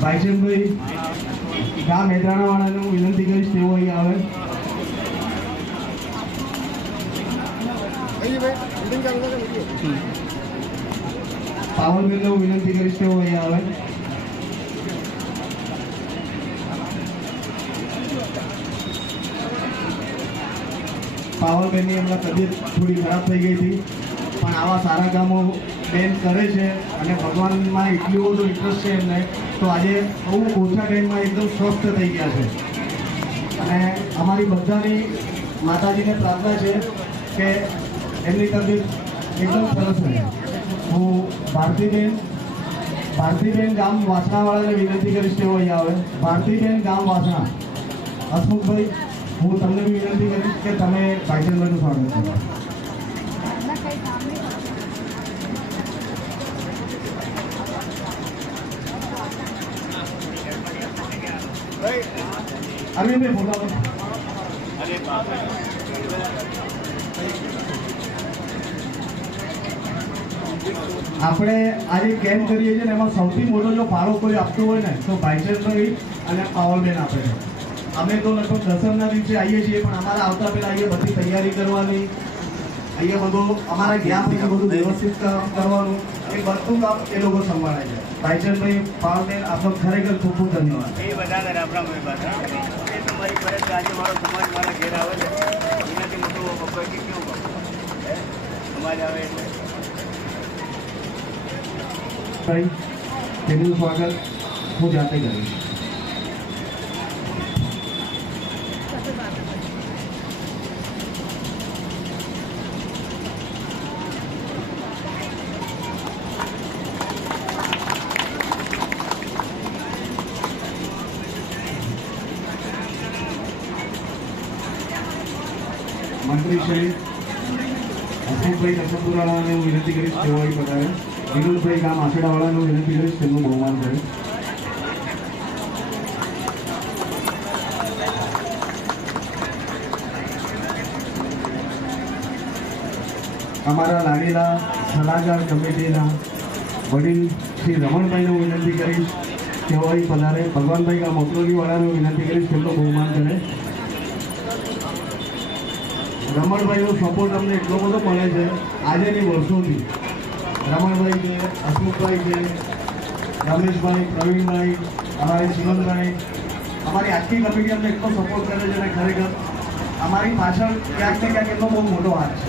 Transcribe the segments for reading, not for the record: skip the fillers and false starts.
ભાઈચંદભાઈ ગામ હેદરાણાવાળાનું વિનંતી કરીશ તેઓ અહીં આવે. પાવલબેનને હું વિનંતી કરીશ તેઓ અહીં આવે. પાવલબેનની હમણાં તબિયત થોડી ખરાબ થઈ ગઈ હતી, પણ આવા સારા કામો બેન કરે છે અને ભગવાનમાં એટલું બધું ઇન્ટરેસ્ટ છે એમને, તો આજે બહુ ઓછા ટાઈમમાં એકદમ સ્વસ્થ થઈ ગયા છે. અને અમારી બધાની માતાજીને પ્રાર્થના છે કે એમની તબિયત એકદમ સરસ રહે. હું ભારતીબેન ગામ વાસણાવાળાને વિનંતી કરીશ તેઓ અહીં આવે. ભારતીબેન ગામ વાસણા. હસમુખભાઈ, હું તમને બી વિનંતી કરીશ કે તમે ભાઈચંદભાઈનું સ્વાગત કરો. અરવિંદભાઈ બોલાવો. આપણે આજે કેમ્પ કરીએ છીએ ને એમાં સૌથી મોટો જો ફાળો કોઈ આપતો હોય ને તો ભાઈચંદભાઈ અને પાવલબેન આપે છે. અમે તો લગભગ દસમના દિવસે આવીએ છીએ, પણ અમારા આવતા પહેલા અહીંયા બધી તૈયારી કરવાની, અહીંયા બધું અમારા ગયા પછી બધું વ્યવસ્થિત કરવાનું, એ બધું કામ એ લોકો સંભાળે છે. ભાઈચંદભાઈ, પાવલબેન, આપનો ખરેખર ખૂબ ખૂબ ધન્યવાદ. એ બધાને આપણા એ તમારી ફરજ કે આજે મારો સમાજ મારા ઘેર આવે છે, એનાથી મોટું કોઈ કેવું સમાજ આવે એટલે ભાઈ તેમનું સ્વાગત હું જાતે કરીશ. મંત્રી શ્રી હસમુખભાઈ નસમપુરાવાળાને હું વિનંતી કરીશ તેઓ અહીં પધારે. વિનોદભાઈ ગામ આસડાવાળાનું વિનંતી કરીશ તેમનું બહુમાન કરે. અમારા લાગેલા સલાહકાર કમિટીના વડીલ શ્રી રમણભાઈને વિનંતી કરીશ તેઓ અહીં પધારે. ભગવાનભાઈ ગામ મોકલોલીવાળાને વિનંતી કરીશ તેમનું બહુમાન કરે. રમણભાઈનો સપોર્ટ અમને એટલો બધો મળે છે આજેની વર્ષોથી. રમણભાઈ છે, હસમુખભાઈ છે, રમેશભાઈ, પ્રવીણભાઈ, અમારે શિવનભાઈ, અમારી આખી કમિટી અમને એટલો સપોર્ટ કરે છે અને ખરેખર અમારી પાછળ ક્યાંક ને ક્યાંક એટલો બહુ મોટો હાથ છે.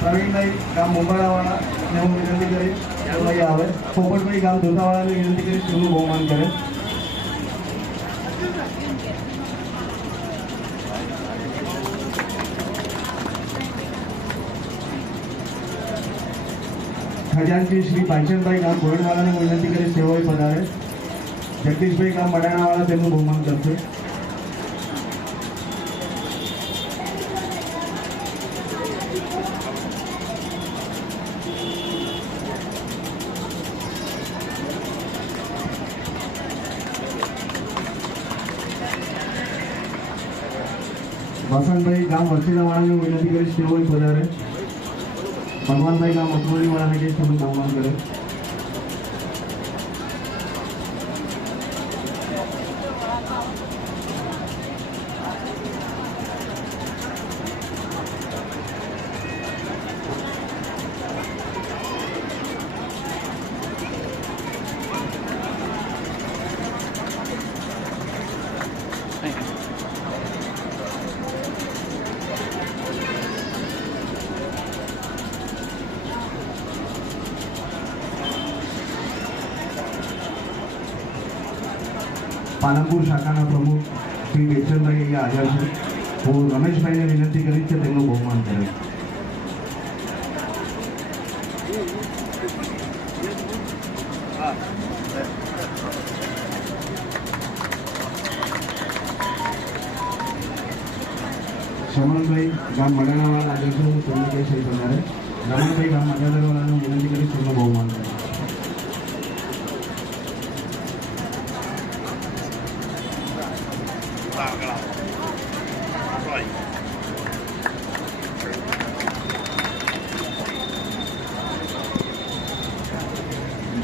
પ્રવીણભાઈ ગામ મુંબાળાવાળાને હું વિનંતી કરીશ તેઓ અહીં આવે. પોપટભાઈ ગામ ધોતાવાળાને વિનંતી કરીશ તેમનું બહુમાન કરે. ખજાનચી શ્રી ભાઈચંદભાઈ ગામ ગોરડવાળાને વિનંતી કરીશ તેઓ પધારે. જગદીશભાઈ ગામ મડાણાવાળા તેમનું બહુમાન કરશે. વસંતભાઈ ગામ વરસીલાવાળાને વિનંતી કરીશ તેઓ પધારે. ભગવાનભાઈ ગામ અકરોલીવાળાને કહીશ તેમનું બહુમાન કરે. પાલનપુર શાખાના પ્રમુખ શ્રી વેચનભાઈ અહીંયા હાજર છે. હું રમેશભાઈને વિનંતી કરીશ કે તેમનું બહુમાન કરે. શમનભાઈ ગામ મડાણાવાળા હાજર છે. હું તેમને કહીશ અહીં પધારે. રમણભાઈ ગામ મડાણાવાળાને વિનંતી કરીશ તેમનું બહુમાન કરે.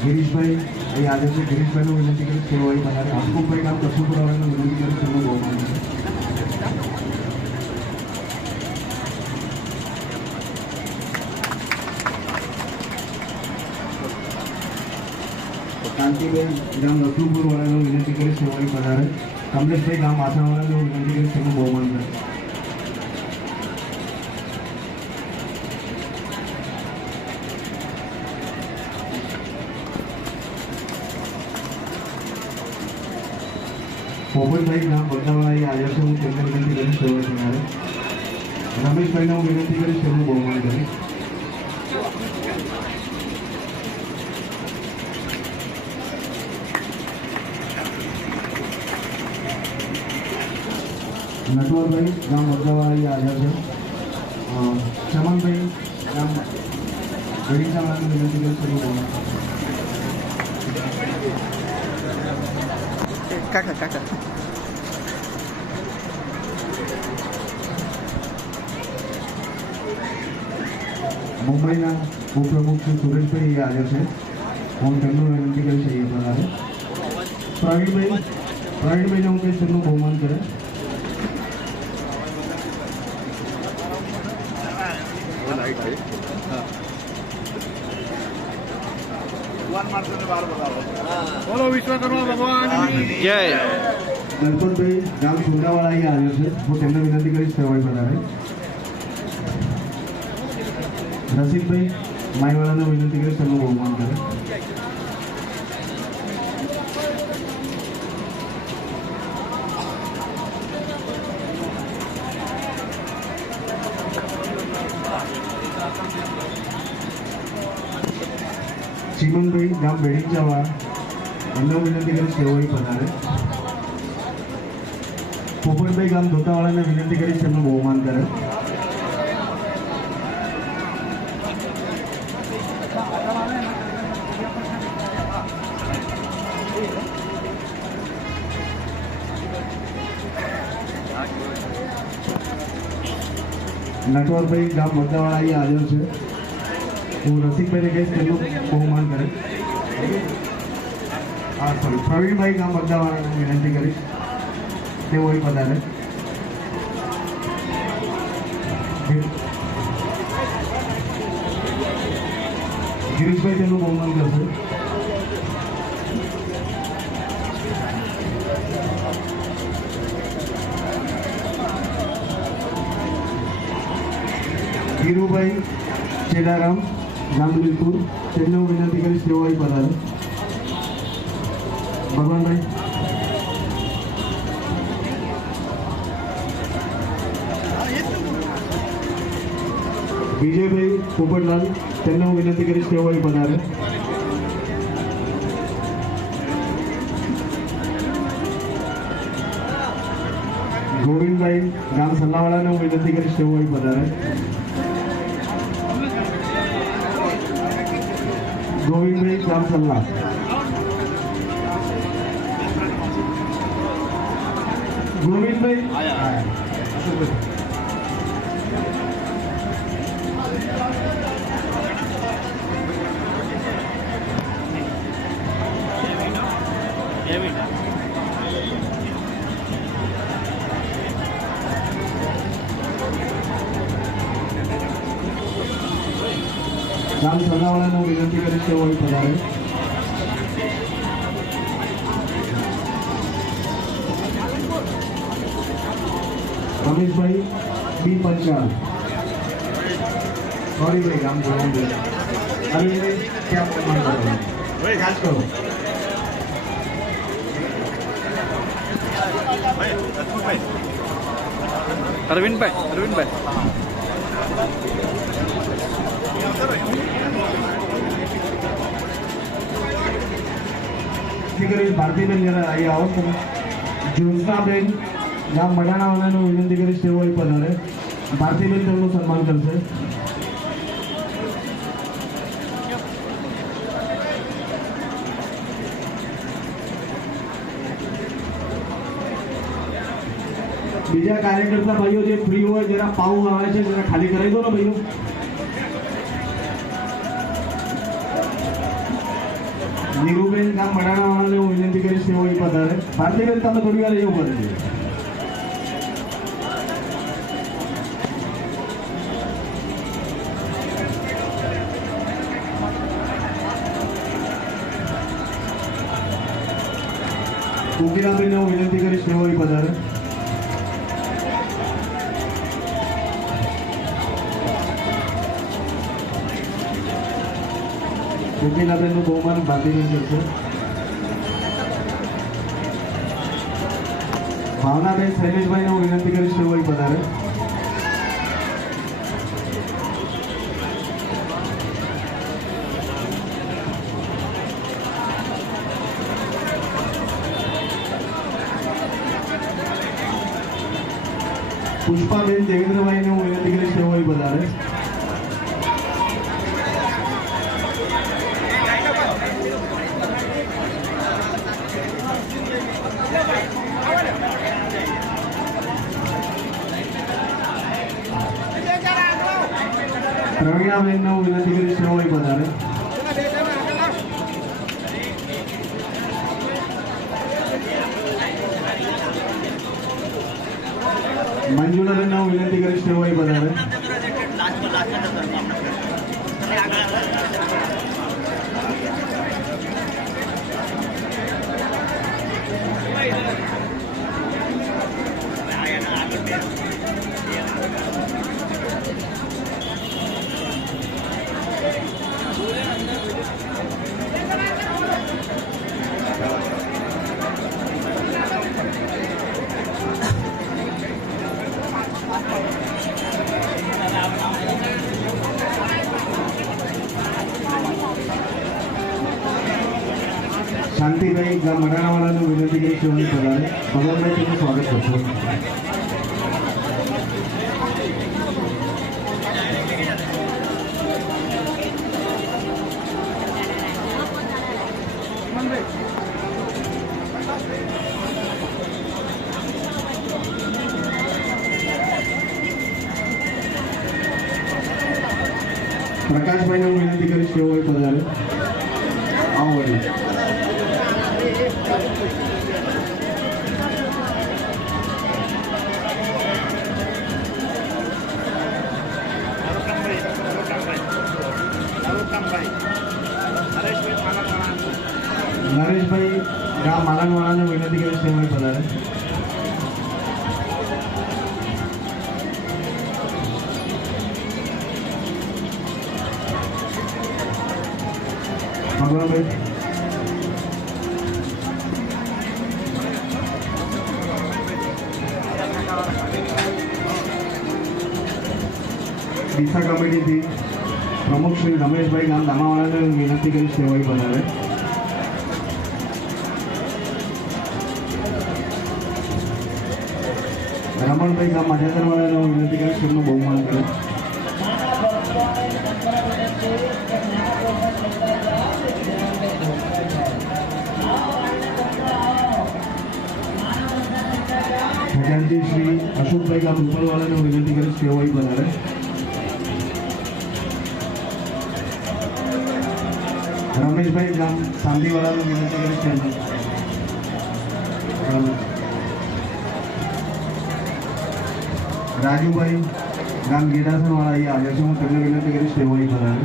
ગિરીશભાઈ અહીં આજે છે ગિરીશભાઈનું વિનંતી કરી સેવાઈ પધારે. હસમુખભાઈ ગામ કચ્છપુરાવાળાનું વિનંતી કરી તેમનું બહુમાન કરે. કાંતિબેન ગામ રસલુપુરવાળાનું વિનંતી કરી સેવાઈ પધારે. કમલેશભાઈ ગામ માથાવાળાનું વિનંતી કરી તેમનું બહુમાન કરે. પોપટભાઈ ગામ બગદાવાળા હાજર છે. હું તેમને વિનંતી કરી સેવાઈ પધારે. રમેશભાઈને હું વિનંતી કરીશ તેમનું બહુમાન કરીશ. નટવરભાઈ ગામ બગદાવાળા હાજર છે. ચમનભાઈ ગામ ગઢીસાવાળાને વિનંતી કરીશ તેમનું બહુમાન. કાકા મુંબઈના ઉપપ્રમુખ શ્રી સુરેશભાઈ હાજર છે. હું તેમનું વિનંતી કરીશ અહીંયા પધારે. પ્રવીણભાઈને હું કહીશ તેમનું બહુમાન કરે. બોલો વિશ્વકર્મા ભગવાન જય. ગણપતભાઈ ગામ સુંદાવાળા અહીંયા હાજર છે. હું તેમને વિનંતી કરીશ સેવાઈ પધારે. રસિકભાઈ માઈવાળાને વિનંતી કરીશ તેમનું બહુમાન કરે. ચીમનભાઈ ગામ બેડીચાવાળા એમને વિનંતી કરીશ સેવાઈ પધારે. પોપટભાઈ ગામ ધોતાવાળાને વિનંતી કરીશ તેમનું બહુમાન કરે. નટવરભાઈ ગામ બગદાવાળા અહીંયા હાજર છે. હું રસિકભાઈને કહીશ તેમનું બહુમાન કરે. હા સોરી, પ્રવીણભાઈ ગામ બગદાવાળાને વિનંતી કરીશ તેઓ અહીં પધારે. ગિરીશભાઈ તેમનું બહુમાન કરશે. ધીરુભાઈ ચેલારામ જામલીપુર તેમને હું વિનંતી કરીશ તેઓ અહીં પધારે. ભગવાનભાઈ વિજયભાઈ પોપટલાલ તેમને હું વિનંતી કરીશ તેઓ અહીં પધારે. ગોવિંદભાઈ ગામ સલ્લાવાળાને હું વિનંતી કરીશ તેઓ અહીં પધારે. ગોવિંદભાઈ ગામ સલ્લા. ગોવિંદભાઈ ગામ સલ્લાવાળાને હું વિનંતી કરીશ તેઓ અહીં પધારે. રમેશભાઈ બી પંચાલ ગૌરીભાઈ ગામ જોડાણ. અરવિંદભાઈ ક્યાં પ્રમાણ કરો ખાસ કરો. અરવિંદભાઈ ભારતીબેન જરા અહીંયા આવો તમે. જ્યોત્સનાબેન ગામ મડાણાવાળાનું વિનંતી કરીશ તેઓ અહીં પધારે. ભારતીબેન તેમનું સન્માન કરશે. બીજા કાર્યકર્તા ભાઈઓ જે ફ્રી હોય જરા પાઉં આવે છે જરા ખાલી કરાવી દો ને ભાઈઓ. નીરુબેન ગામ મડાણાવાળાને હું વિનંતી કરીશ તેઓ અહીં પધારે. ભારતીબેન તમે થોડી વાર એવું કરે છે. કોકિલાબેનને હું વિનંતી કરીશ તેઓ અહીં પધારે. કોકિલાબેનનું બહુમાન ભારતીબેન કરશે. ભાવનાબેન શૈલેષભાઈને હું વિનંતી કરીશ તેઓ અહીં પધારે. પુષ્પાબેન દેવેન્દ્રભાઈને હું વિનંતી કરીશ તેઓ અહીં પધારે. પ્રવીણાબેનને હું વિનંતી કરીશ તેઓ અહીં પધારે. મંજુલાબેનને હું વિનંતી કરીશ તેઓ અહીં પધારે. શાંતિભાઈ ગામ મડાણાવાળાને વિનંતી કરીશ તેઓ અહીં પધારે. ભગવાનભાઈ તેમનું સ્વાગત કરશો. પ્રકાશભાઈને હું વિનંતી કરીશ તેઓ અહીં પધારે. આવો વડીલ. નરેશભાઈ ગામ માલણવાળાને વિનંતી કરીશ તેઓ અહીં પધારે. ભગવાનભાઈ દિશા કમિટીથી પ્રમુખ શ્રી રમેશભાઈ ગામ દામાવાળાને વિનંતી કરીશ તેઓ અહીં પધારે. રમણભાઈ ગામ માધાતરવાળાને હું વિનંતી કરીશ તેમનું બહુમાન કરે. ખજાનજી શ્રી અશોકભાઈ ગામ રૂપલવાળાને હું વિનંતી કરીશ તેઓ અહીં પધારે. રમેશભાઈ ગામ સાંધીવાળાને વિનંતી કરીશ તેમને. રાજુભાઈ ગામ ગેડાસણવાળા અહીં આવ્યા છે. હું તેમને વિનંતી કરીશ તેઓ અહીં પધારે.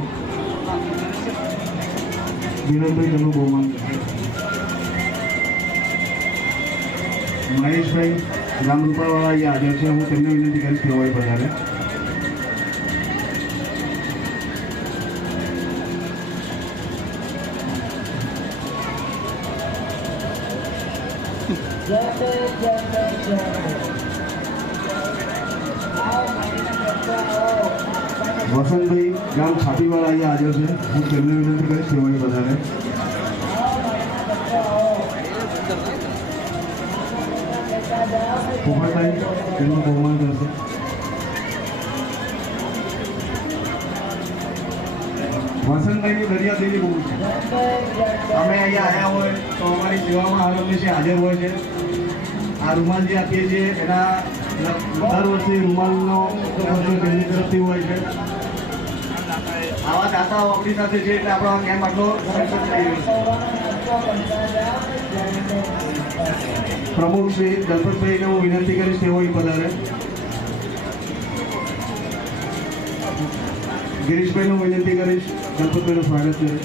વિનોદભાઈ તેમનું બહુમાન કરશે. મહેશભાઈ ગામ રૂપાવાળા અહીં હાજર છે. હું તેમને વિનંતી કરીશ તેઓ અહીં પધારે. વસંતભાઈ ગામ છાપીવાળા અહીં હાજર છે. હું તેમને વિનંતી કરીશ તેઓ અહીં પધારે. પોપટભાઈ તેમનું બહુમાન કરશે. વસંતભાઈની દરિયાદેવી બહુ છે. અમે અહીંયા આવ્યા હોય તો અમારી સેવામાં હર હંમેશા હાજર હોય છે. આ રૂમાલ જે આપીએ છીએ એના દર વર્ષે રૂમાલનો ખર્ચો તેમની તરફથી હોય છે. આવા દાતાઓ આપણી સાથે છે એટલે આપણો કેમ્પ આટલો સક્સેસ થઈ રહ્યો છે. પ્રમુખ શ્રી દલપતભાઈને હું વિનંતી કરીશ તેઓ અહીં પધારે. ગિરીશભાઈને હું વિનંતી કરીશ દલપતભાઈનું સ્વાગત કરે.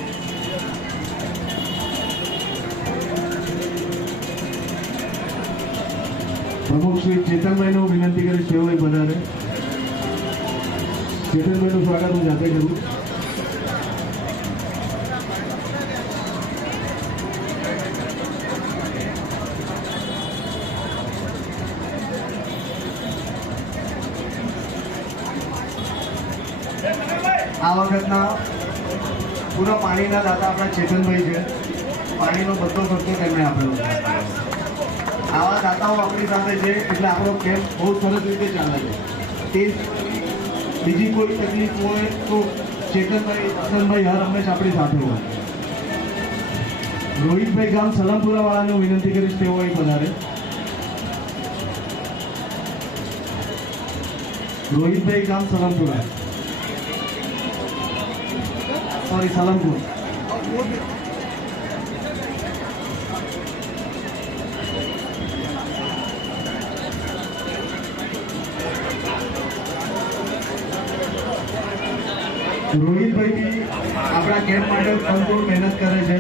પ્રમુખ શ્રી ચેતનભાઈને હું વિનંતી કરીશ તેઓ અહીં પધારે. ચેતનભાઈનું સ્વાગત હું જાતે કરું. આ વખતના પૂરા પાણીના દાતા આપણા ચેતનભાઈ છે. પાણીનો બધો ખર્ચો તેમને આપેલો છે. આવા દાતાઓ આપણી સાથે છે એટલે આપણો કેમ્પ બહુ સરસ રીતે ચાલે છે. તે બીજી કોઈ તકલીફ હોય તો ચેતનભાઈ હસનભાઈ હર હંમેશ આપણી સાથે હોય. રોહિતભાઈ ગામ સલમપુરા વાળાને વિનંતી કરીશ તેઓ અહીં પધારે. રોહિતભાઈ ગામ સલમપુરા, સોરી સલમપુર. રોહિતભાઈ બી આપણા કેમ્પ માટે સંપૂર્ણ મહેનત કરે છે.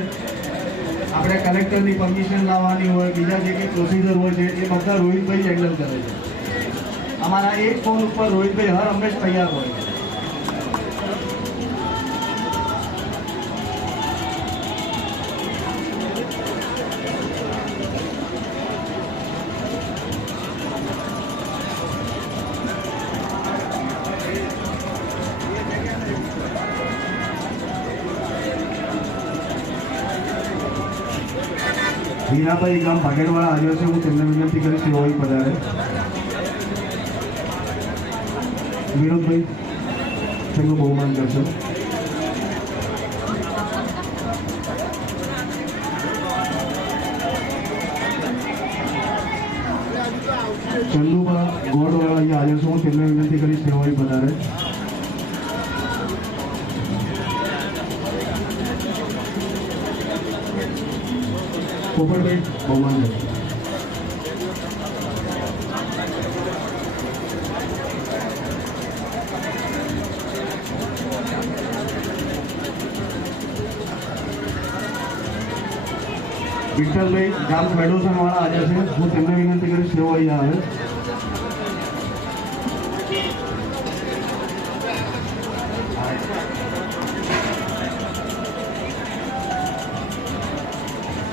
આપણે કલેક્ટરની પરમિશન લાવવાની હોય, બીજા જે કંઈ પ્રોસિજર હોય છે એ બધા રોહિતભાઈ હેન્ડલ કરે છે. અમારા એક ફોન ઉપર રોહિતભાઈ હર હંમેશ તૈયાર હોય છે. હીરાભાઈ ગામ ભાગેડવાળા આવ્યો છે, હું તેમને વિનંતી કરીશ તેઓ અહીં પધારે. વિનોદભાઈ તેમનું બહુમાન કરશો. ચંદુબા ગોળવાળા અહીંયા આવ્યો છે, હું તેમને વિનંતી કરીશ તેઓ અહીં પધારે. પોપટભાઈ બહુમાન કરશો. વિઠ્ઠલભાઈ ગામ મેડોસન વાળા આજે છે, હું તેમને વિનંતી કરીશ તેઓ અહીંયા આવે.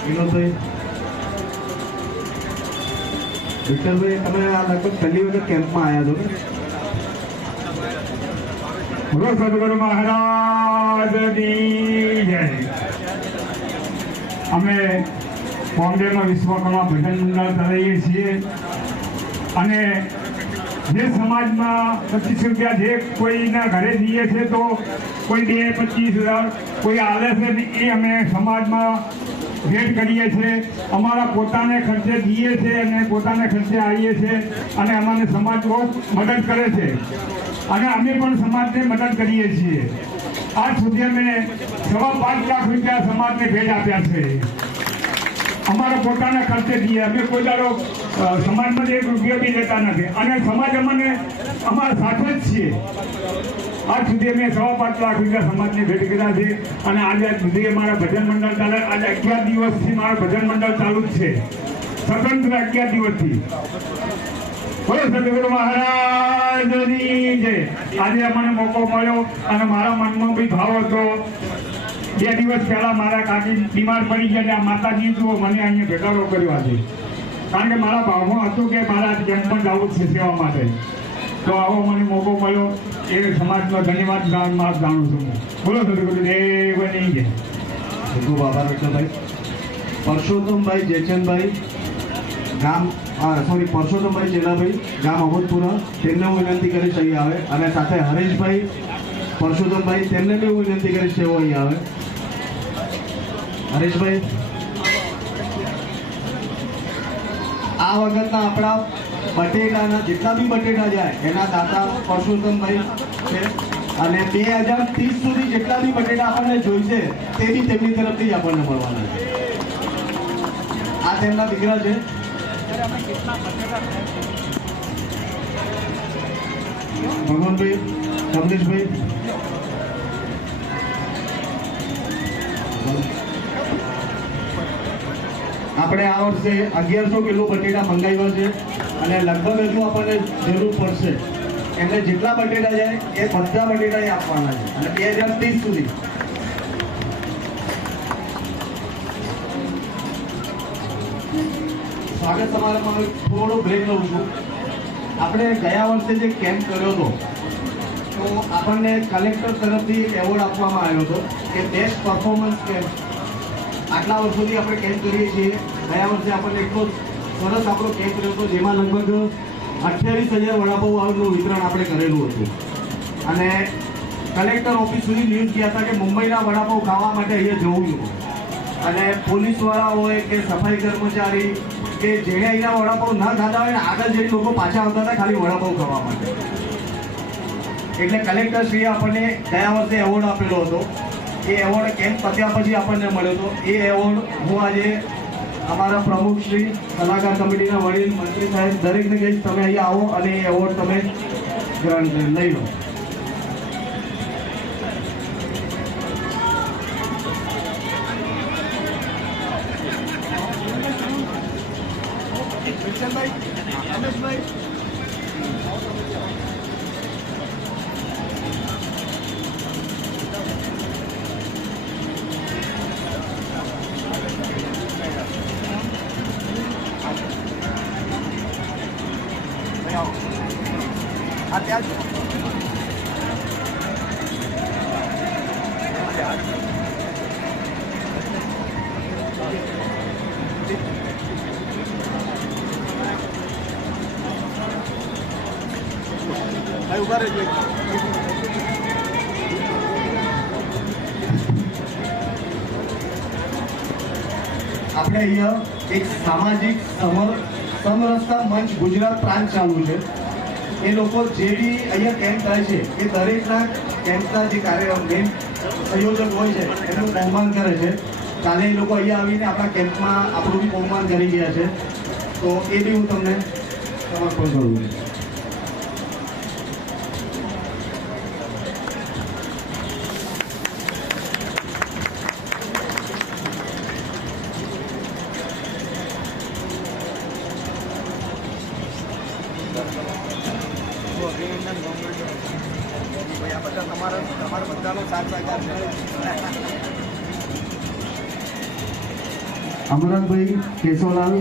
વિનોદભાઈ, વિઠ્ઠલભાઈ તમે આ લગભગ પહેલી વખત કેમ્પમાં આવ્યા છો ને? બોલો સદગુરુ મહારાજની જય. અમે બોમ્બેમાં વિશ્વકર્મા ભજન મંડળ ચલાવીએ છીએ અને જે સમાજમાં 25 રૂપિયા જે કોઈના ઘરે જઈએ છીએ તો કોઈ 2-25,000 કોઈ આવે છે ને એ અમે સમાજમાં ભેટ કરીએ છીએ. અમારા પોતાને ખર્ચે જઈએ છીએ અને પોતાને ખર્ચે આવીએ છીએ અને અમને સમાજ બહુ મદદ કરે છે અને અમે પણ સમાજને મદદ કરીએ છીએ. આજ સુધી અમે 5.5 લાખ રૂપિયા સમાજને ભેટ આપ્યા છે. અમારા પોતાના ખર્ચે જઈએ, અમે કોઈ દાડો સમાજમાંથી 1 રૂપિયો બી લેતા નથી અને સમાજ અમને અમારા સાથે જ છીએ. આજ સુધી અમે 5.5 લાખ રૂપિયા સમાજને ભેટ કર્યા છે અને આજે સુધી અમારા ભજન મંડળ ચાલે. આજે 11 દિવસથી મારું ભજન મંડળ ચાલુ જ છે, સ્વતંત્ર 11 દિવસથી. બોલો સદગુરુ મહારાજની જય. આજે અમને મોકો મળ્યો અને મારા મનમાં બી ભાવ હતો. 2 દિવસ પહેલા મારા કાકી બીમાર પડી ગયા અને આ માતાજી જુઓ મને અહીંયા ભેટાડો કર્યો આજે, કારણ કે મારા ભાવમાં હતું કે મારા કેમ્પ પણ જવું જ છે સેવા માટે. તો આવો મને મોકો મળ્યો એ સમાજનો ધન્યવાદ જાણું છું. બોલો સદગુરુ દેવની જય. ખૂબ આભાર વિઠ્ઠલભાઈ. પરસોત્તમભાઈ જેચનભાઈ ગામ પરસોત્તમભાઈ ચેલાભાઈ ગામ અમોદપુરા, તેમને હું વિનંતી કરીશ અહીં આવે અને સાથે હરેશભાઈ પરસોત્તમભાઈ તેમને બી હું વિનંતી કરીશ તેઓ અહીં આવે. હરેશભાઈ, આ વખતના આપણા બટેટાના જેટલા બી બટેટા જાય એના દાતા પરસોત્તમભાઈ છે અને 2030 સુધી જેટલા બી બટેટા આપણને જોઈશે તે બી તેમની તરફથી જ આપણને મળવાના છે. આ તેમના દીકરા છે. ભગવાનભાઈ, કમલેશભાઈ, આપણે આ વર્ષે 1100 કિલો બટેટા મંગાવ્યા છે અને લગભગ હજુ આપણને જરૂર પડશે. એટલે જેટલા બટેટા જાય એ બધા બટેટા એ આપવાના છે અને 2030 સુધી. સ્વાગત સમારંભમાં થોડો બ્રેક લઉં છું. આપણે ગયા વર્ષે જે કેમ્પ કર્યો હતો તો આપણને કલેક્ટર તરફથી એક એવોર્ડ આપવામાં આવ્યો હતો કે બેસ્ટ પરફોર્મન્સ કેમ્પ. આટલા વર્ષોથી આપણે કેમ્પ કરીએ છીએ. ગયા વર્ષે આપણને એટલો સરસ આપણો કેમ્પ રહ્યો હતો જેમાં લગભગ 28,000 વડાપાઉંનું વિતરણ આપણે કરેલું હતું. અને કલેક્ટર ઓફિસ સુધી ન્યૂઝ ગયા હતા કે મુંબઈના વડાપાઉં ખાવા માટે અહીંયા જવું હતું. અને પોલીસવાળા હોય કે સફાઈ કર્મચારી કે જેણે અહીંના વડાપાઉં ના ખાધા હોય ને આગળ જઈને લોકો પાછા આવતા હતા ખાલી વડાપાઉં ખાવા માટે. એટલે કલેક્ટરશ્રીએ આપણને ગયા વર્ષે એવોર્ડ આપેલો હતો. એ એવોર્ડ કેમ્પ પત્યા પછી આપણને મળ્યો હતો. એ એવોર્ડ હું આજે અમારા પ્રમુખ શ્રી, સલાહકાર કમિટીના વડીલ, મંત્રી સાહેબ દરેકને કહીશ તમે અહીંયા આવો અને એ એવોર્ડ તમે ગ્રહણ લઈ લો. આપણે અહીંયા એક સામાજિક સમરસતા મંચ ગુજરાત પ્રાંત ચાલુ છે. એ લોકો જે બી અહીંયા કેમ્પ થાય છે એ દરેકના કેમ્પના જે મેન સંયોજક હોય છે એનું બહુમાન કરે છે. કાલે એ લોકો અહીંયા આવીને આપણા કેમ્પમાં આપણું બી બહુમાન કરી ગયા છે. તો એ બી હું તમને સમર્પણ કરું છું. અમરતભાઈ કેશવલાલ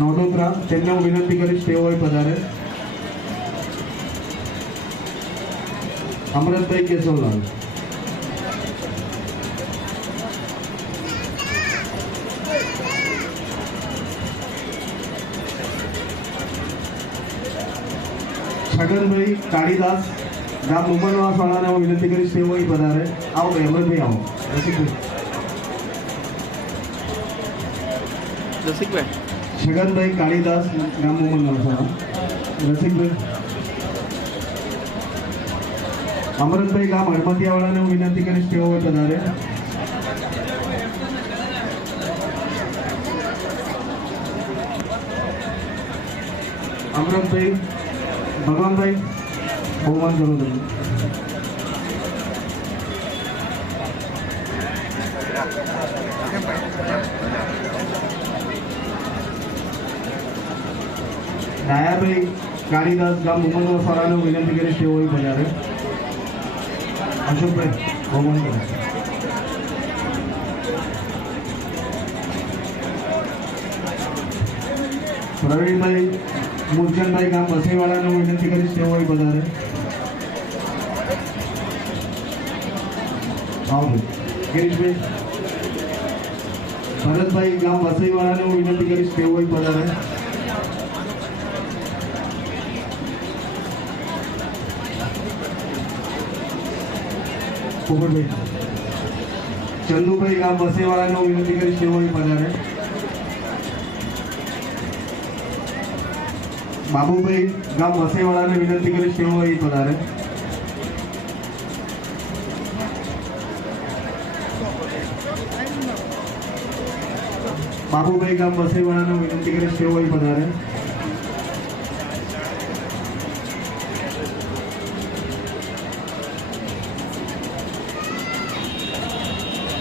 નોડોત્રા, તેમને હું વિનંતી કરીશ તેઓ પધારે. અમરતભાઈ કેશવલાલ. છગનભાઈ કાળીદાસ, ગામ ઉમરવાસ વાળાને હું વિનંતી કરીશ તેઓ પધારે. આવો ભાઈ, અમરતભાઈ આવો. રસિકભાઈ. છગનભાઈ કાળીદાસ, ગામ ઉમરવાસ વાળા. રસિકભાઈ. અમરતભાઈ, ગામ હળમતિયા વાળાને હું વિનંતી કરીશ તેઓ પધારે. અમરતભાઈ, ભગવાનભાઈ, બહુમાન કરો તમે. ડાયાભાઈ કાળીદાસ, ગામ ઉમરવાસ વાળાને હું વિનંતી કરીશ તેઓ પધારે. અશોકભાઈ, બહુમાન કરો. પ્રવીણભાઈ મૂલચંદભાઈ, ગામ વસઈવાળાને હું વિનંતી કરીશ તેઓ પધારે. ગિરીશભાઈ. ભરતભાઈ, ગામ વસઈવાળાને હું વિનંતી કરીશ તેઓ પધારે. પોપટભાઈ. ચંદુભાઈ, ગામ વસઈવાળાને હું વિનંતી કરીશ તેઓ પધારે. બાબુભાઈ, ગામ વસઈવાળાને વિનંતી કરીશ તેઓ પધારે. બાબુભાઈ ગામ વસઈવાળાને વિનંતી કરીશ તેઓ અહીં પધારે.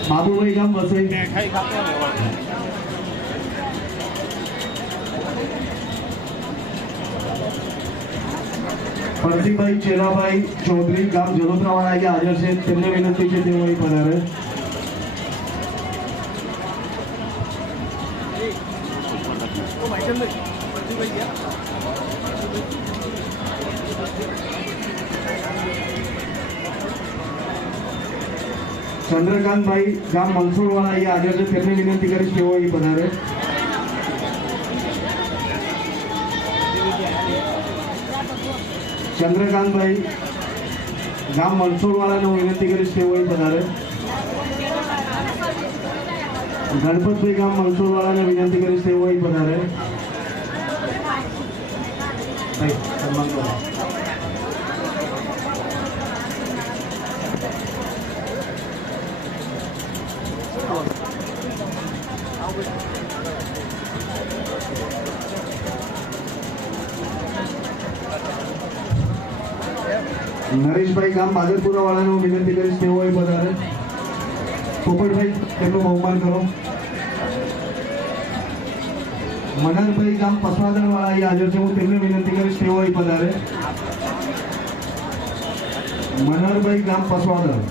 બાબુભાઈ ગામ વસઈ. પરજીભાઈ ચેલાભાઈ ચૌધરી ગામ જલોત્રાવાળા અહીંયા હાજર છે. તેમને વિનંતી છે તેઓ અહીં પધારે. ચંદ્રકાંતભાઈ ગામ મલસોડવાળા અહીંયા હાજર છે. તેમને વિનંતી કરીશ તેઓ અહીં પધારે. ચંદ્રકાંતભાઈ ગામ મલસોડવાળાને હું વિનંતી કરીશ તેઓ અહીં પધારે. ગણપતભાઈ ગામ મલસોડવાળાને વિનંતી કરીશ તેઓ અહીં પધારે. સન્માન કરો. નરેશભાઈ ગામ બાદરપુરા વાળાને હું વિનંતી કરીશ તેઓ અહીં પધારે. પોપટભાઈ તેમનું બહુમાન કરો. મનહરભાઈ ગામ પસવાદણ વાળા અહીં હાજર છે. હું તેમને વિનંતી કરીશ તેઓ અહીં પધારે. મનહરભાઈ ગામ પસવાદણ.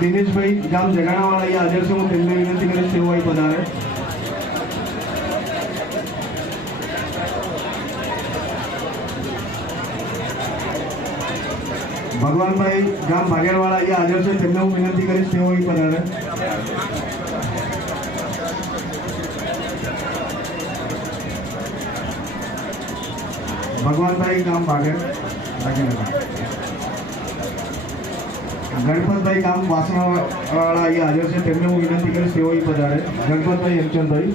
દિનેશભાઈ ગામ જગાણાવાળા અહીંયા હાજર છે. હું તેમને વિનંતી કરીશ તેઓ અહીં પધારે. ભગવાનભાઈ ગામ ભાગેરવાળા અહીંયા હાજર છે. તેમને હું વિનંતી કરીશ તેઓ અહીં પધારે. ભગવાનભાઈ ગામ ભાગેર. ગણપતભાઈ ગામ વાસણાવાળા અહીંયા હાજર છે. તેમને હું વિનંતી કરીશ તેઓ અહીં પધારે. ગણપતભાઈ હેમચંદભાઈ.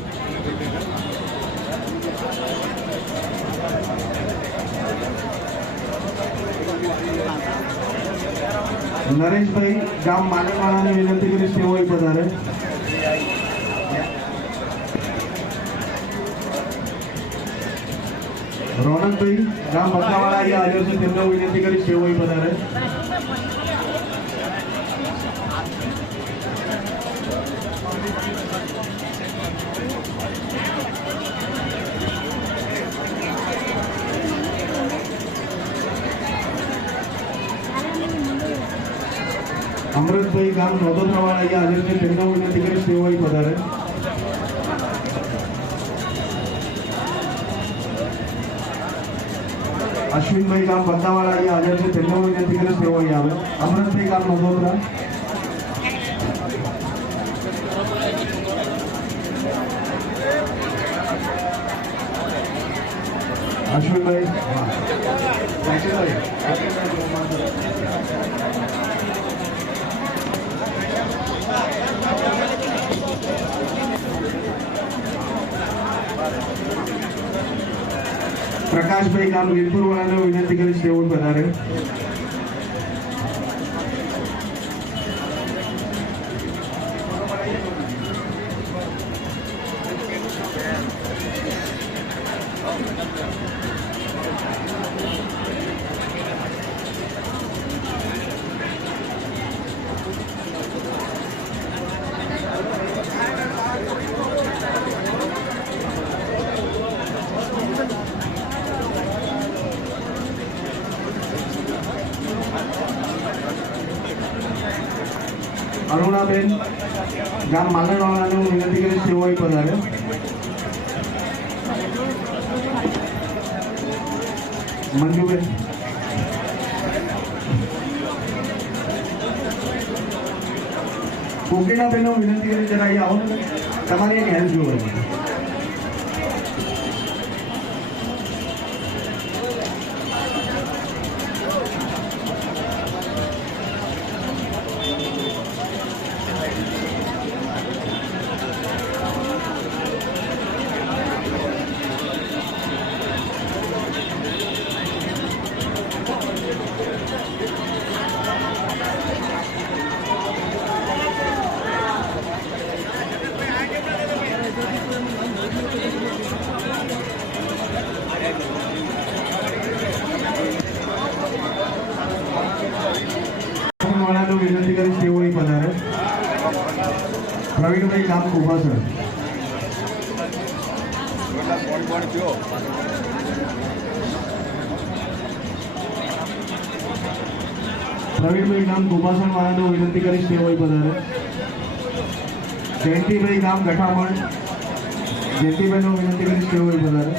નરેશભાઈ ગામ માનવાળાને વિનંતી કરીશ તેઓ અહીં પધારે. રોનકભાઈ ગામ બદલાવાળા અહીંયા હાજર છે. તેમને હું વિનંતી કરીશ તેઓ અહીં પધારે. અમૃતભાઈ ગામ નોંધોત્રાવાળા અહીંયા હાજર છે. તેમને હું વિનંતી કરીશ તેઓ અહીં પધારે. અશ્વિનભાઈ ગામ બંદાવાળા અહીંયા હાજર છે. તેમને હું વિનંતી કરીશ તેઓ અહીં આવે. અમૃતભાઈ ગામ નોંધોત્રા. અશ્વિનભાઈ. પ્રકાશભાઈ ગામ વીરપુર વાળાને વિનંતી કરીશ તેઓ પધારે. અરુણાબેન ગામ માલણવાળાને હું વિનંતી કરીશ તેઓ અહીં પધારે. મંજુબેન. કોકીનાબેન હું વિનંતી કરીશ જરા અહીં આવો ને. તમારી એક હેલ્પ જોવે છે. વાળાનો વિનંતી કરીશ તેઓ અહીં પધારે. પ્રવીણભાઈ કામ કુભાસર. પ્રવીણભાઈ કામ કુભાસણ વાળાનો વિનંતી કરીશ તેઓ અહીં પધારે. જયંતિભાઈ કામ ગઠામણ. જયંતિભાઈનો વિનંતી કરીશ તેઓ અહીં પધારે.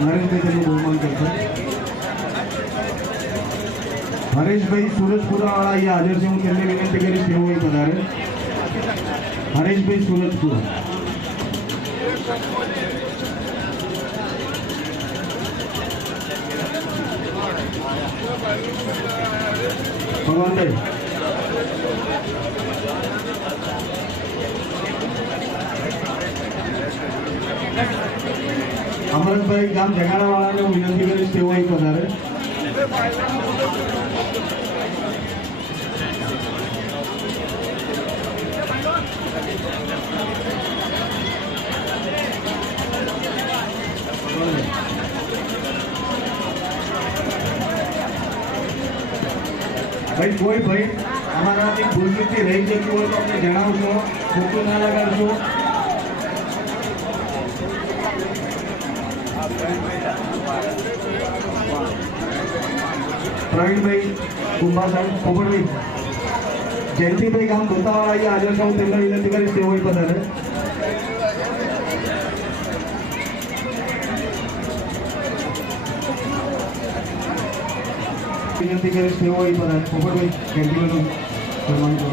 નરેન્દ્રભાઈ તેનું બહુમાન કરશે. હરેશભાઈ સુરજપુરાવાળા અહીંયા હાજર છે, હું તેમને વિનંતી કરીશ તેઓ અહીં પધારે. હરેશભાઈ સુરજપુરા. ભગવાનભાઈ. અમરતભાઈ ગામ જગાડાવાળાને હું વિનંતી કરીશ તેઓ અહીં પધારે. ભાઈ કોઈ ભાઈ અમારાથી ભૂલચૂકથી રહી જતું હોય તો અમને જણાવશો, ખોટું ના લગાડશો. પ્રવીણભાઈ કુંભાસણ. પોપટભાઈ. જયંતિભાઈ ગામ ધોતાવાળા અહીંયા હાજર છે, હું તેમને વિનંતી કરીશ તેઓ અહીં પધારે. વિનંતી કરીશ તેઓ અહીં પધારે. પોપટભાઈ જયંતિભાઈનું સન્માન કરો.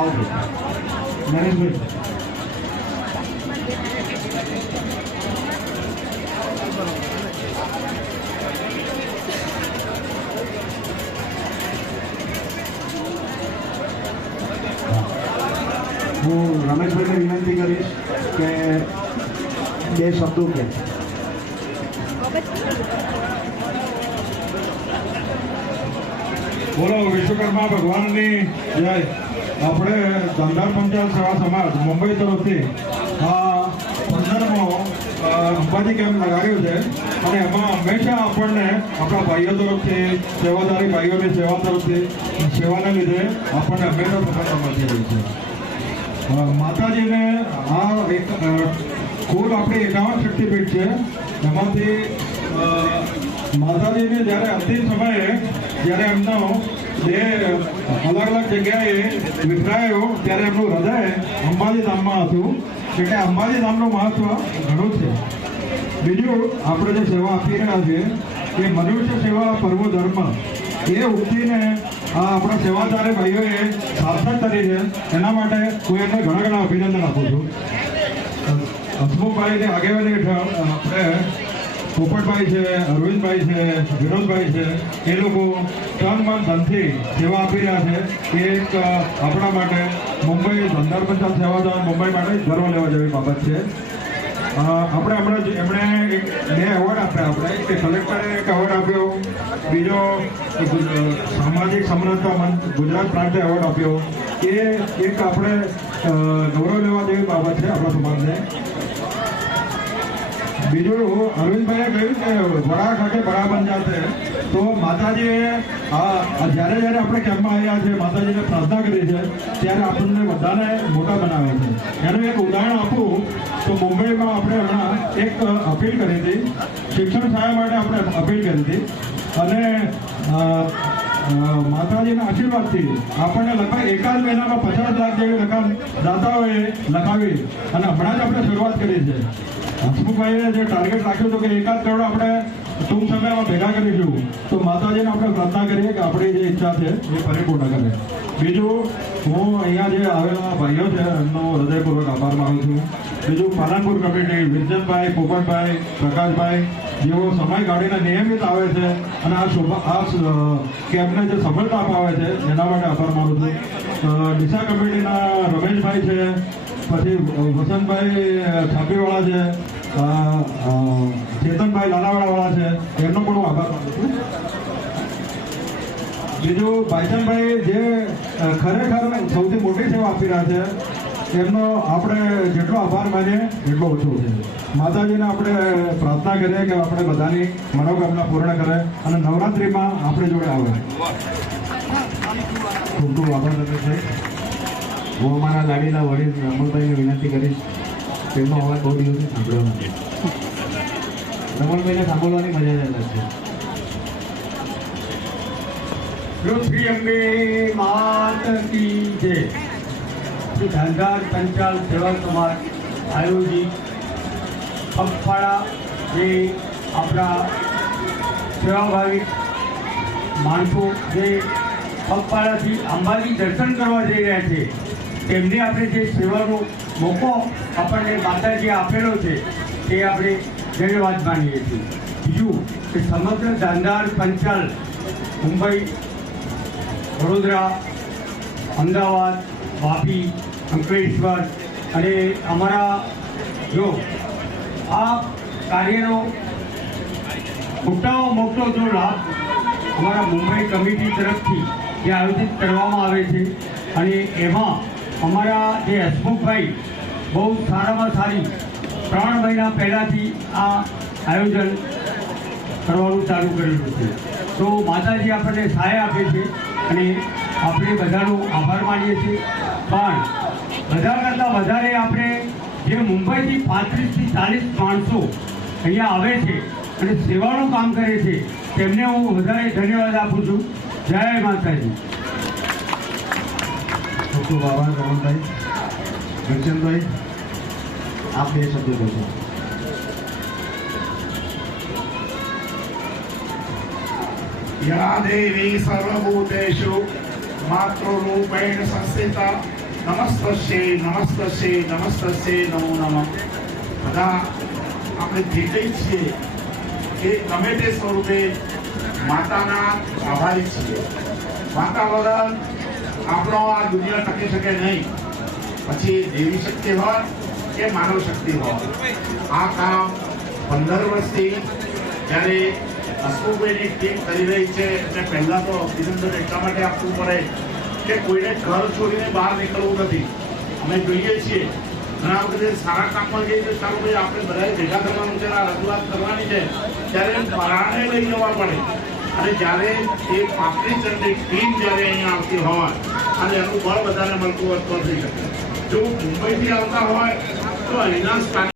આવજો. નરેશભાઈ. હું રમેશભાઈને વિનંતી કરીશ કે બે શબ્દો કે. બોલો વિશ્વકર્મા ભગવાનની જય. આપણે ધંધાર પંચાયત સેવા સમાજ મુંબઈ તરફથી આ 15મો અંબાજી કેમ્પ લગાવ્યો છે અને એમાં હંમેશા આપણને આપણા ભાઈઓ તરફથી, સેવાદારી ભાઈઓની સેવા તરફથી, સેવાને લીધે આપણને હંમેશા સફળતા મળતી રહી છે. માતાજીને આ એક કુલ આપણી 51 શક્તિપીઠ છે. એમાંથી માતાજીને જ્યારે અંતિમ સમયે જ્યારે એમનો દેહ અલગ અલગ જગ્યાએ વિખરાયો ત્યારે એમનું હૃદય અંબાજી ધામમાં હતું. એટલે અંબાજી ધામનું મહત્વ ઘણું છે. બીજું આપણે જે સેવા આપી રહ્યા છીએ કે મનુષ્ય સેવા પરમો ધર્મ, એ ઉક્તિને આ આપણા સેવાદારી ભાઈઓએ સાર્થક કરી છે. એના માટે હું એમને ઘણા ઘણા અભિનંદન આપું છું. હસમુખભાઈની આગેવાની હેઠળ આપણે પોપટભાઈ છે, અરવિંદભાઈ છે, વિનોદભાઈ છે, એ લોકો તન મન ધનથી સેવા આપી રહ્યા છે. એ એક આપણા માટે મુંબઈ ધંધાર પંચાયત સેવાદાર મુંબઈ માટે ગર્વ લેવા જેવી બાબત છે. આપણે હમણાં એમણે એક 2 એવોર્ડ આપ્યા. આપણે કે કલેક્ટરે એક એવોર્ડ આપ્યો, બીજો સામાજિક સમરસતા મંચ ગુજરાત પ્રાંત એવોર્ડ આપ્યો. એ એક આપણે ગૌરવ લેવા જેવી બાબત છે આપણા સમાજને. બીજું અરવિંદભાઈએ કહ્યું કે વડા ખાતે બડા બન જાતે. તો માતાજીએ જ્યારે આપણે કેમ્પમાં આવ્યા છે, માતાજીને પ્રાર્થના કરી છે, ત્યારે આપણને બધાને મોટા બનાવે છે. એનું એક ઉદાહરણ આપું તો મુંબઈમાં આપણે હમણાં એક અપીલ કરી હતી, શિક્ષણ સહાય માટે આપણે અપીલ કરી હતી. અને માતાજીના આશીર્વાદથી આપણને લગભગ એકાદ મહિનામાં 50 લાખ જેવી રકમ દાતાઓએ લખાવી અને હમણાં જ આપણે શરૂઆત કરી છે. હસમુખભાઈએ જે ટાર્ગેટ રાખ્યું હતું કે 1 કરોડ આપણે ટૂંક સમયમાં ભેગા કરીશું, તો માતાજીને આપણે પ્રાર્થના કરીએ કે આપણી જે ઈચ્છા છે એ પરિપૂર્ણ કરે. બીજું, હું અહીંયા જે આવેલા ભાઈઓ છે એમનો હૃદયપૂર્વક આભાર માનું છું. બીજું, પાલનપુર કમિટી વિરજનભાઈ, પોપટભાઈ, પ્રકાશભાઈ જેઓ સમય કાઢીને નિયમિત આવે છે અને આ કેમ્પને જે સફળતા અપાવે છે એના માટે આભાર માનું છું. દિશા કમિટીના રમેશભાઈ છે, પછી વસંતભાઈ છાપીવાળા છે, ચેતનભાઈ લાલાવાળાવાળા છે, એમનો પણ હું આભાર માનું છું. બીજું, ભાઈચંદભાઈ જે ખરેખર સૌથી મોટી સેવા આપી રહ્યા છે, એમનો આપણે જેટલો આભાર માનીએ એટલો ઓછો છે. માતાજીને આપણે પ્રાર્થના કરીએ કે આપણે બધાની મનોકામના પૂર્ણ કરે અને નવરાત્રિમાં આપણી જોડે આવે. ખૂબ ખૂબ આભાર રમેશભાઈ. હું અમારા લાડીલા વડીલ રમણભાઈને વિનંતી કરીશ, તેમનો અવાજ બહુ દિવસથી સાંભળ્યો નથી. રમણભાઈને સાંભળવાની મજા જ અલગ છે. પૃથ્વી અંબે માત કી જય. શ્રી ધાંધાર પંચાલ સેવા સમાજ આયોજિત પગપાળા જે આપણા સેવાભાવી માણસો જે પગપાળાથી અંબાજી દર્શન કરવા જઈ રહ્યા છે, તેમને આપણે જે સેવાનો મોકો આપણને માતાજીએ આપેલો છે તે આપણે ધન્યવાદ માનીએ છીએ. બીજું કે સમગ્ર ધાંધાર પંચાલ મુંબઈ, વડોદરા, અમદાવાદ, વાપી, અંકલેશ્વર અને અમારા જો આ કાર્યનો મોટામાં મોટો જો લાભ અમારા મુંબઈ કમિટી તરફથી જે આયોજિત કરવામાં આવે છે અને એમાં અમારા જે હસમુખભાઈ બહુ સારામાં સારી 3 મહિના પહેલાંથી આ આયોજન કરવાનું ચાલુ કરેલું છે. તો માતાજી આપણને સહાય આપે છે અને આપણે બધાનો આભાર માનીએ છીએ. પણ બધા કરતાં વધારે આપણે જે મુંબઈથી 35 થી 40 માણસો અહીંયા આવે છે અને સેવાનું કામ કરે છે, તેમને હું વધારે ધન્યવાદ આપું છું. જય માતાજી. ખૂબ ખૂબ આભાર રમણભાઈ. વિરચંદભાઈ, આપ 2 શબ્દો બોલશો. या देवी सर्वभूतेषु मातृरूपेण संस्थिता नमस्तस्यै नमस्तस्यै नमस्तस्यै नमो नमः. બધા આપણે દેખાઈ છીએ કે ગમે તે સ્વરૂપે માતાના આભારી છીએ. માતા વગર આપણો આ દુનિયા ટકી શકે નહીં, પછી દેવી શક્તિ હોય કે માનવ શક્તિ હોય. આ કામ 15 વર્ષથી જ્યારે હસમુખભાઈની ટીમ કરી રહી છે, એટલે પહેલાં તો અભિનંદન એટલા માટે આપવું પડે કે કોઈને ઘર છોડીને બહાર નીકળવું નથી. અમે જોઈએ છીએ ઘણા વખતે સારા કામમાં જઈએ તો ચાલો ભાઈ આપણે બધાએ ભેગા કરવાનું છે, રજૂઆત કરવાની છે, ત્યારે પરાણે લઈ જવા પડે. અને જ્યારે એ 35 જણની ટીમ જ્યારે અહીંયા આવતી હોય અને એનું બળ બધાને મળતું હોય તો થઈ શકે. જો મુંબઈથી આવતા હોય તો અહીંના સ્થાનિક